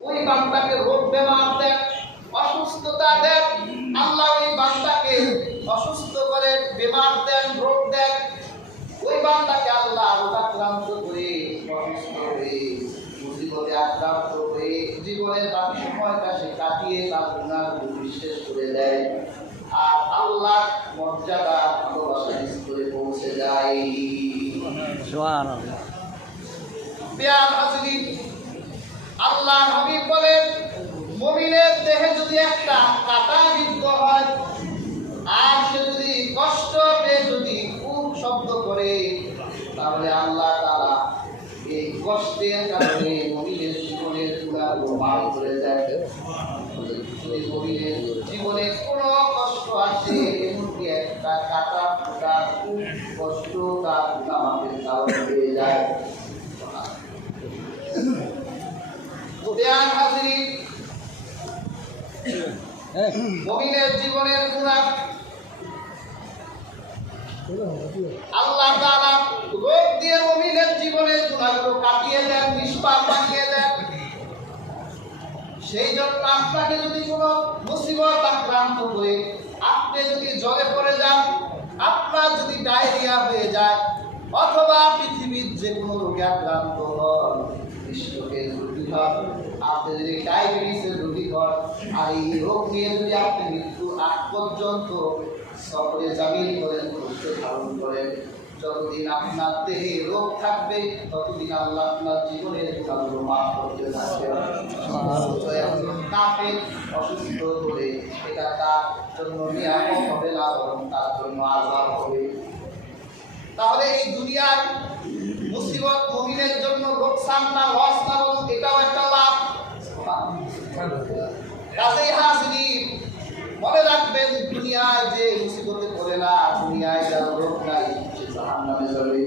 ওই বান্দাকে রোগ বেমার দেন, অসুস্থতা দেন। আল্লাহ ওই বান্দাকে অসুস্থ করে বেমার দেন, রোগ দেন। ওই বান্দাকে আল্লাহ রোগাক্রান্ত করে, অসুস্থ হয়ে, মুসিবতে আক্রান্ত হয়ে জীবনের বাকি সময়টা সে কাটিয়ে তার গুনাহগুলো বিশ্বাস করে দেয়। আর আল্লাহ মর্যাদা ভালোবাসা স্তরে পৌঁছে যায়। সুবহানাল্লাহ। প্রিয় হাজিরিন, আল্লাহ হাবিব বলেন, মুমিনের দেহে যদি একটা কাঁটা বিদ্ধ হয় আর সে যদি কষ্ট পেয়ে যদি খুব শব্দ করে, তাহলে আল্লাহ তাআলা এই কষ্টের কারণে মুমিনের জীবনের গুনাহগুলো মাফ করে দেয়। যদি মুমিনের জীবনে কোনো কষ্ট আসে, এমনকি একটা কাঁটা ফুটা খুব কষ্ট তার গুনাহ মাফের কারণ হয়ে যায়। মুমিনের জীবনের গুনাহ আল্লাহ তাআলা রোগ দিয়ে মুমিনের জীবনের গুনাহগুলো কাটিয়ে দেন, নিষ্পাপ বানিয়ে দেন। সেই জন্য আপনাকে যদি কোনো মুসিবত আক্রান্ত হয়ে আপনি যদি জ্বরে পড়ে যান, আপনার যদি ডায়রিয়া হয়ে যায়, অথবা পৃথিবীর যে কোনো রোগে আক্রান্ত হন, স্ট্রোকের রোগী হন, আপনি যদি ডায়াবেটিসের রোগী হন, আর এই রোগ নিয়ে যদি আপনি মৃত্যু আগ পর্যন্ত সফরে জামিল করেন, কষ্ট ধারণ করেন, যতদিন আপনার দেহে রোগ থাকবে ততদিন আল্লাহ আপনার জীবনের গুনাহগুলো মাফ করতে থাকবেন। কাফের অসুস্থ হলে এটা তার জন্য নিয়ামত হবে না, বরং তার জন্য আযাব হবে। তাহলে এই দুনিয়ার মুসিবত মুমিনের জন্য লোকসান না, লস না, বরং এটাও একটা লাভ। কাজেই হাজিরিন, মনে রাখবেন, দুনিয়ায় যে মুসিবতে পড়ে না, দুনিয়ায় যার রোগ নাই, সে জাহান্নামে যাবে।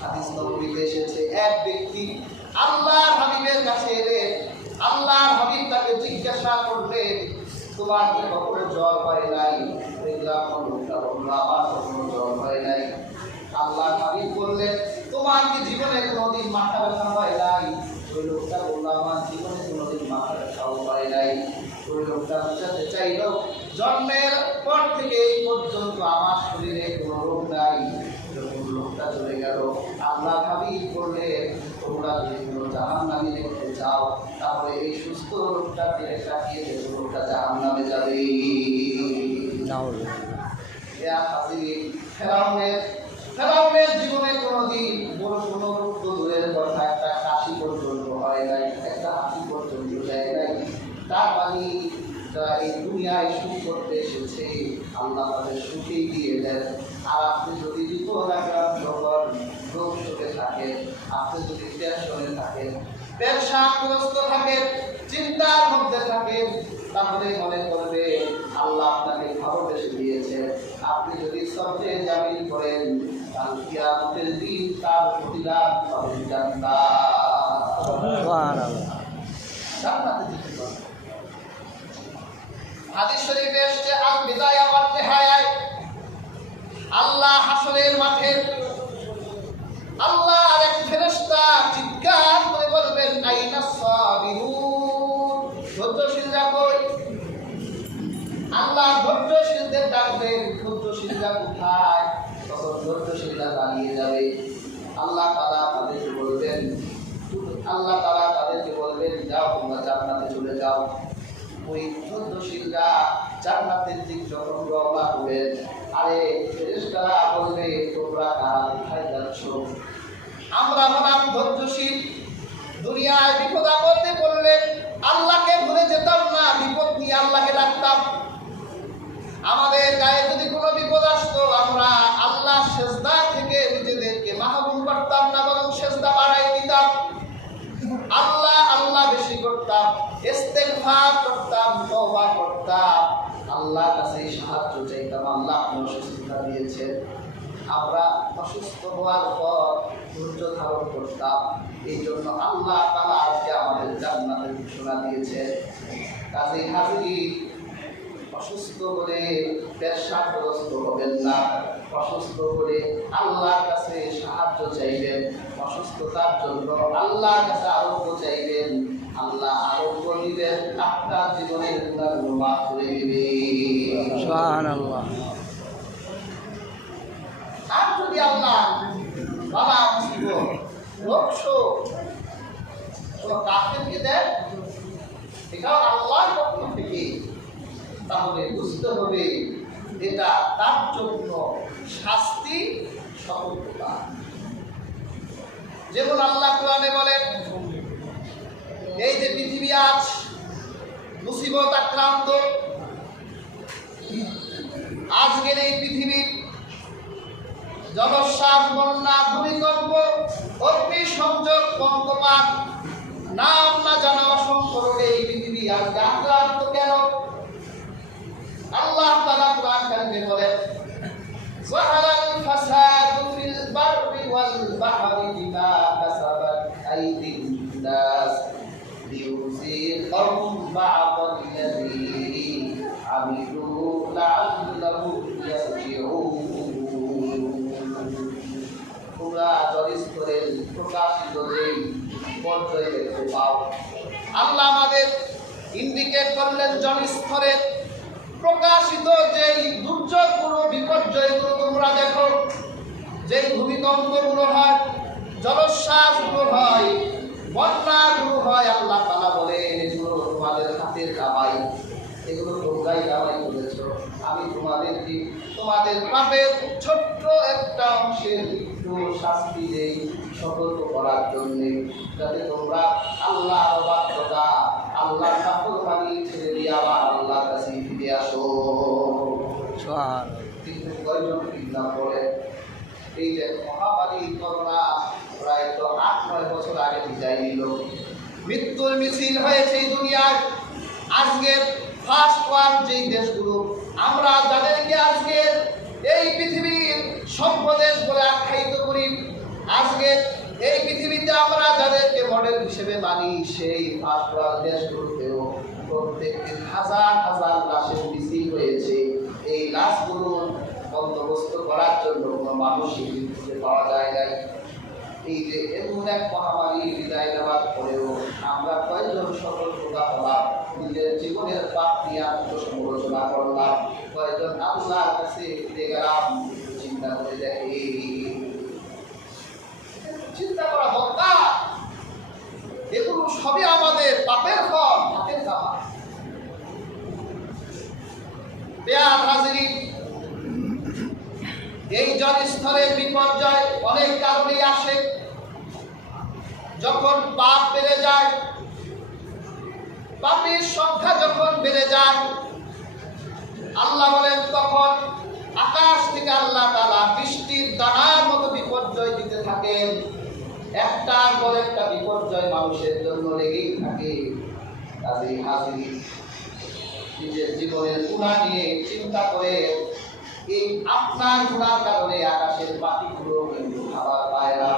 হাদিস নববীতে এসেছে, এক ব্যক্তি আল্লাহর হাবিবের কাছে এলেন। আল্লাহর হাবিব তাকে জিজ্ঞাসা করলেন, তোমার কি কখনো জ্বর হয় নাই? দেখলাম লোকটা বলল, আমার কখনো জ্বর হয় নাই। আল্লাহর হাবিব বললেন, তোমার কি জীবনে কোনোদিন মাথা ব্যথা হয় নাই? ওই লোকটা বলল, আমার জীবনে কোনোদিন মাথা ব্যথাও হয় নাই। ওই লোকটা বুঝাতে চাইল, জন্মের পর থেকে এই পর্যন্ত আমার শরীরে কোনো রোগ নাই। যখন লোকটা চলে গেল, আল্লাহ হাবিব বললেন, তোমরা যদি কোনো জাহান্নামে দেখতে চাও, তাহলে এই সুস্থ লোকটা ফিরে কাটিয়ে দেবে, লোকটা জাহান্নামে যাবে। ফেরাউনের জীবনে কোনোদিন বড় কোনো রোগ তো দূরের কথা, একটা কাশি পর্যন্ত হয় নাই, একটা হাসি পর্যন্ত যায় নাই। তার মানে এই দুনিয়ায় সুখ করতে এসেছে, আল্লাহ তাদের সুখেই দিয়ে দেন। আর আপনি যদি বিপদ আক্রান্ত হন, রোগ শোকে থাকেন, আপনি যদি টেনশনে থাকেন, পেরেশানগ্রস্ত থাকেন, চিন্তার মধ্যে থাকেন, তাহলে মনে করবে আল্লাহ আপনাকে ভালোবেসে দিয়েছেন। আপনি যদি সবচেয়ে জামিল করেন, কাল কিয়ামতের দিন তার প্রতিদান পাবেন জান্নাত। সুবহানাল্লাহ। জান্নাতে যেতে পারবেন। হাদিস শরীফে এসেছে, আল বিদায়া ওয়ান নিহায়া, আল্লাহ হাসরের মাঠে আল্লাহর এক ফেরেশতা চিৎকার করে বলবেন, আইনা সাবিরুন, ধৈর্যশীলরা কই? আল্লাহ ধৈর্যশীলদের ডাকবেন, ধৈর্যশীলরা কোথায়? তখন ধৈর্যশীলরা দাঁড়িয়ে যাবে। আল্লাহ তাআলা তাদেরকে বলবেন, যাও তোমরা জান্নাতে চলে যাও। ওই ধৈর্যশীলরা জান্নাতের দিক যখন রওনা হবেন, আরে ফেরেশতারা বলবে, তোমরা কারা, কোথায় যাচ্ছ? আমরা হলাম ধৈর্যশীল, দুনিয়ায় বিপদ আপদে পড়লে আল্লাহকে ভুলে যেতাম না, বিপদ নিয়ে আল্লাহকে ডাকতাম। আমাদের গায়ে যদি কোনো বিপদ আসতো, আমরা আল্লাহ সেজদা থেকে নিজেদেরকে মাহরুম করতাম না, বরং সেজদা বাড়াই দিতাম। আল্লাহ আল্লাহ বেশি করতাম, ইস্তেগফার করতাম, তওবা করতাম, আল্লাহর কাছে সাহায্য চাইতাম। আল্লাহ আমাদের সুস্থতা দিয়েছেন, আমরা অসুস্থ হওয়ার পর ধৈর্য ধারণ করতাম। এই জন্য আল্লাহ তাআলা আজকে আমাদের জান্নাতের ঘোষণা দিয়েছেন। কাজেই হাজিরিন, অসুস্থ হলে পেরেশানগ্রস্ত হবেন না, অসুস্থ হলে আল্লাহর কাছে সাহায্য চাইবেন, অসুস্থতার জন্য আল্লাহর কাছে আরোগ্য চাইবেন। আল্লাহ আরোগ্য দিবেন, আপনার জীবনের গুনাহগুলো মাফ করে দিবেন। সুবহানাল্লাহ। আর যদি আল্লাহ বাবা মুসিবত রোগশোক কোনো কাফেরকে দেন, এটাও আল্লাহর পক্ষ থেকে, তাহলে বুঝতে হবে এটা তার জন্য শাস্তি সতর্কতা। যেমন আল্লাহ কোরআনে বলেন, এই যে পৃথিবী আজ মুসিবত আক্রান্ত, আজকের এই পৃথিবীর জলোচ্ছ্বাস, বন্যা, ভূমিকম্প, অগ্নিসংযোগ, বজ্রপাত, নাম না জানা অসংখ্য রোগে এই পৃথিবী আজকে আক্রান্ত কেন? আল্লাহ তাআলা কোরআন কারিমে বলেন, যাহারাল ফাসাদু ফিল বাররি ওয়াল বাহরি বিমা কাসাবাত আইদিন নাস লিয়ুযীকাহুম বা'দাল্লাযী আমিলু লা'আল্লাহুম ইয়ারজিউন। তোমরা জলস্তরের প্রকাশিত যেই পর্যায়ে দেখতে পাও, আল্লাহ আমাদের ইন্ডিকেট করলেন জলস্তরের প্রকাশিত যেই দুর্যোগগুলো, বিপর্যয়গুলো তোমরা দেখো, যেই ভূমিকম্পগুলো হয়, জলোচ্ছ্বাসগুলো হয়, বন্যাগুলো হয়, আল্লাহ তাআলা বলেন এগুলো তোমাদের হাতের কামাই, এগুলো তোমরাই কামাই করেছ। আমি তোমাদেরকে তোমাদের পাপের ছোট্ট একটা অংশের একটু শাস্তি দেই সতর্ক করার জন্যে, যাতে তোমরা আল্লাহর অবাধ্যতা, আল্লাহর নাফরমানি ছেড়ে দিয়ে আবার আল্লাহর কাছে ফিরে আসো। কিন্তু কয়জন চিন্তা করে এই যে মহামারী করোনা প্রায় তো 8-9 বছর আগে বিদায় নিল, মৃত্যুর মিছিল হয়েছে এই দুনিয়ায়। আজকের ফার্স্ট ওয়ার্ল্ড যেই দেশগুলো, আমরা যাদেরকে আজকে এই পৃথিবীর সভ্য দেশ বলে আখ্যায়িত করি, আজকে এই পৃথিবীতে আমরা যাদেরকে মডেল হিসেবে মানি, সেই ফার্স্ট ওয়ার্ল্ড দেশগুলোতেও প্রত্যেকদিন হাজার হাজার লাশের মিছিল হয়েছে। এই লাশগুলো বন্দোবস্ত করার জন্য কোনো মানুষই খুঁজে পাওয়া যায় নাই। এই যে এমন এক মহামারী বিদায় নেওয়ার পরেও আমরা কয়জন সতর্কতা হলাম, নিজের জীবনের পাপ নিয়ে আত্মসমালোচনা করলাম, কয়জন আল্লাহর কাছে ফিরে গেলাম? চিন্তা করে দেখি, চিন্তা করা দরকার। এগুলো সবই আমাদের পাপের ফল, পাপের কামাই। বেয়ার হাজিরি, এই জলস্তরের বিপর্যয় অনেক কারণেই আসে। যখন পাপ বেড়ে যায়, পাপের সংখ্যা যখন বেড়ে যায়, আল্লাহ বলেন তখন আকাশ থেকে আল্লাহ তাআলা বৃষ্টির দানার মতো বিপর্যয় দিতে থাকেন। একটার পর একটা বিপর্যয় মানুষের জন্য লেগেই থাকে। কাজেই হাজির, নিজের জীবনের গুনাহ নিয়ে চিন্তা করে, এই আপনার গুনার কারণে আকাশের পাখিগুলো কিন্তু খাবার পায় না।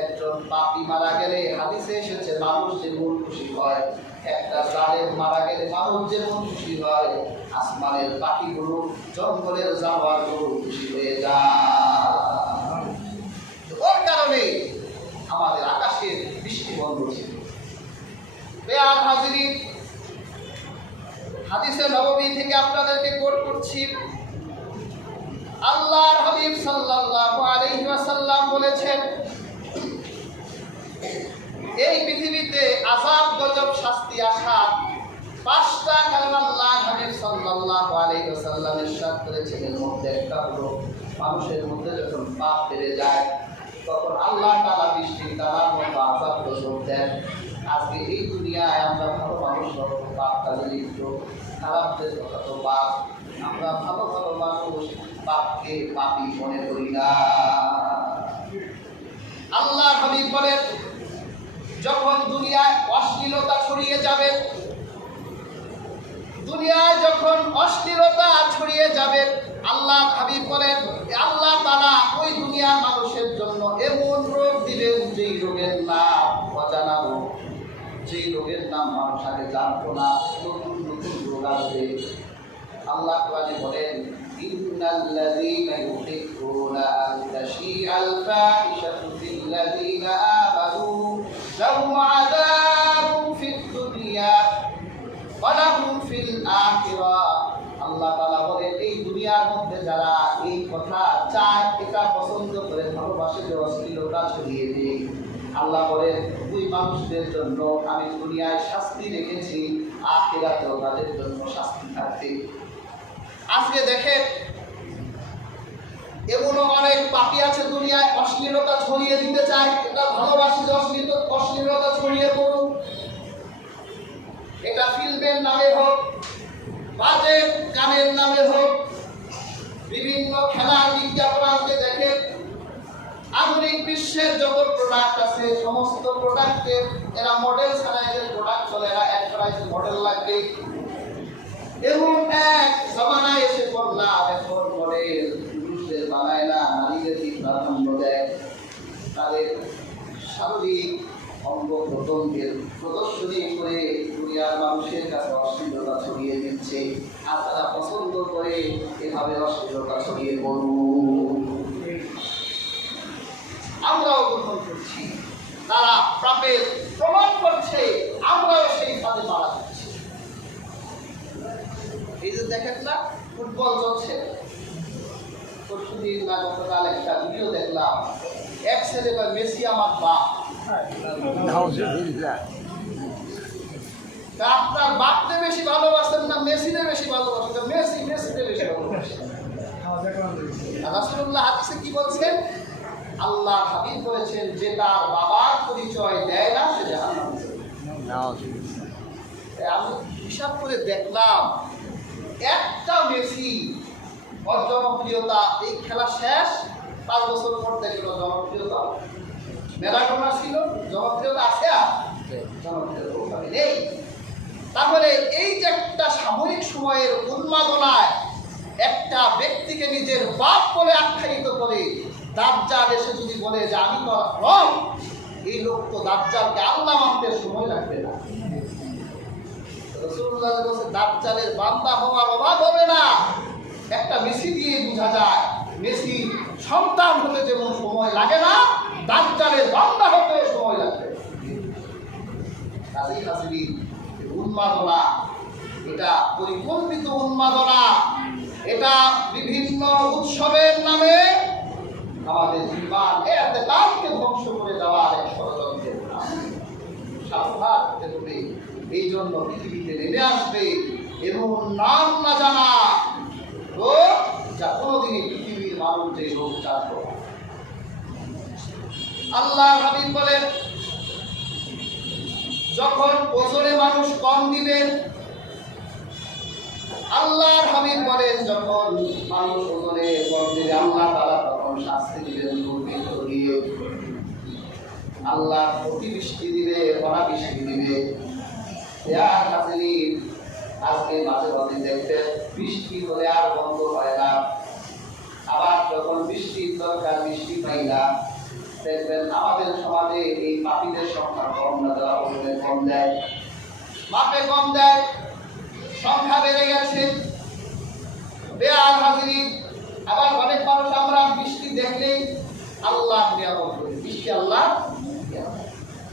একজন পাপী মারা গেলে হাদিসে এসেছে মানুষ যেমন খুশি হয়, একটা জালেম মারা গেলে মানুষ যেমন খুশি হয়, আসমানের পাখিগুলো, জঙ্গলের জানোয়ারগুলো খুশি হয়ে যায়। ওর কারণে আমাদের আকাশের বৃষ্টি বন্ধ ছিল। বেয়ার হাজিরিন, হাদিসে নববী থেকে আপনাদেরকে কোট করছি। আল্লাহর হাবিব সাল্লাল্লাহু আলাইহি ওয়াসাল্লাম বলেছেন, এই পৃথিবীতে আযাব গজব শাস্তি আসা 5টা কারণ আল্লাহর হাবিব সাল্লাল্লাহু আলাইহি ওয়াসাল্লাম ইরশাদ করেছেন। এর মধ্যে একটা হলো মানুষের মধ্যে যখন পাপ বেড়ে যায়, তখন আল্লাহ তাআলা বৃষ্টির দানার মতো আযাব গজব দেন। আজকে এই দুনিয়ায় আমরা ভালো মানুষ পাপ কাজে লিপ্ত, খারাপদের কথা তো পাপ। আমরা ভালো ভালো মানুষ পাপকে পাপী মনে করি না। আল্লাহর হাবিব বলেন, যখন দুনিয়ায় অশ্লীলতা ছড়িয়ে যাবে, দুনিয়ায় যখন অশ্লীলতা ছড়িয়ে যাবে, আল্লাহ হাবিব বলেন আল্লাহ তাআলা ওই দুনিয়ার মানুষের জন্য এমন রোগ দিবেন, যেই রোগের নাম অজানা রোগ, যেই রোগের নাম মানুষ আগে জানতো না। নতুন নতুন রোগ আসবে। আল্লাহ কোরআনে বলেন, ইন্নাল্লাযীনা ইউহিব্বুনা আন তাশীআল ফাহিশাতু ফিল্লাযীনা আমানু লাহুম আযাব ভালোবাসে যে অশ্লীলতা ছড়িয়ে দিই। আল্লাহ বলেন ওই মানুষদের জন্য আমি দুনিয়ায় শাস্তি রেখেছি, আখিরাতেও তাদের জন্য শাস্তি থাকবে। আজকে দেখেন এমনও অনেক পাপী আছে দুনিয়ায় অশ্লীলতা ছড়িয়ে দিতে চায়, এটা ভালোবাসি যে অশ্লীলতা ছড়িয়ে পড়ুক। এটা ফিল্মের নামে হোক, বাজে গানের নামে হোক, বিভিন্ন খেলার বিজ্ঞাপন আজকে দেখেন আধুনিক বিশ্বের যত প্রোডাক্ট আছে সমস্ত প্রোডাক্টে এরা মডেল ছাড়া এদের প্রোডাক্ট চলে না, এক প্রাইসে মডেল লাগবে। এবং এক জমানায় এসে পড়লাম এখন মডেল পুরুষদের বানায় না, নারীদেরই প্রাধান্য দেয়। তাদের শারীরিক অঙ্গ প্রত্যঙ্গের প্রদর্শনী করে দুনিয়ার মানুষের কাছে অশ্লীলতা ছড়িয়ে দিচ্ছে, আর তারা পছন্দ করে এভাবে অশ্লীলতা ছড়িয়ে পড়ুন। আমরাও গ্রহণ করছি, তারা পাপের প্রমাণ করছে, আমরাও সেই ফাঁদে মারা যাচ্ছি। এই যে দেখেন না ফুটবল চলছে, পরশুদিন না গতকাল একটা ভিডিও দেখলাম, এক ছেলে কয় মেসি আমার বাপ। আপনার বাপকে বেশি ভালোবাসেন না মেসিকে বেশি ভালোবাসেন? মেসিকে বেশি ভালোবাসেন। রাসূলুল্লাহ হাদিসে কি বলছেন? আল্লাহ হাবিব বলেছেন যে তার বাবার পরিচয় দেয় না সে জাহান্নামে যাবে। আমি হিসাব করে দেখলাম একটা মেসি ওর জনপ্রিয়তা, এই খেলা শেষ 5 বছর পর দেখলো জনপ্রিয়তা ম্যারাডোনা ছিল, জনপ্রিয়তা আছে আর জনপ্রিয়তা নেই। তাহলে এই যে একটা সাময়িক সময়ের উন্মাদনায় একটা ব্যক্তিকে নিজের বাপ বলে আখ্যায়িত করে দাজ্জাল এসে যদি বলে যে আমি তো রব, এই লোক তো দাজ্জালকে আল্লাহ মানতে সময় লাগবে না। রাসূলুল্লাহ বলেছেন দাজ্জালের বান্দা হওয়ার অভাব হবে না। একটা মেসি দিয়ে বোঝা যায় মেসি সন্তান হতে যেমন সময় লাগে না, দাজ্জালের বান্দা হতে সময় লাগবে। কাজেই হাসিবিন উন্মাদনা, এটা পরিকল্পিত উন্মাদনা, এটা বিভিন্ন উৎসবের নামে আমাদের জীবন এতেকালকে ধ্বংস করে দেওয়ার এক ষড়যন্ত্রের নাম। সাবধান হতে হবে। এই জন্য পৃথিবীতে নেমে আসবে এবং নাম না জানা রোগ, যা কোনোদিনই পৃথিবীর মানুষ যে রোগ জানতো। আল্লাহ হাবিব বলেন যখন ওজনে মানুষ কম দিবেন, আল্লাহর হাবিব বলেন যখন মানুষ ওজনে কম দিবে আল্লাহ তাআলা তখন শাস্তি দিবেন দুর্ভিক্ষ দিয়ে, আল্লাহ অতিবৃষ্টি দিবে, অনাবৃষ্টি দিবে। আজকে মাঝে মাঝে দেখবেন বৃষ্টি হলে আর বন্ধ হয় না, আবার যখন বৃষ্টির দরকার বৃষ্টি পাই না। দেখবেন আমাদের সমাজে এই পাপীদের সংখ্যা কম না দেওয়া ওজনে কম দেয়, মাপে কম দেয়, সংখ্যা বেড়ে গেছে। বেয়ার হাজির আবার অনেক মানুষ আমরা বৃষ্টি দেখলেই আল্লাহ নিয়ামত করি, বৃষ্টি আল্লাহ,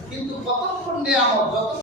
কিন্তু কতক্ষণ নিয়ামত, যত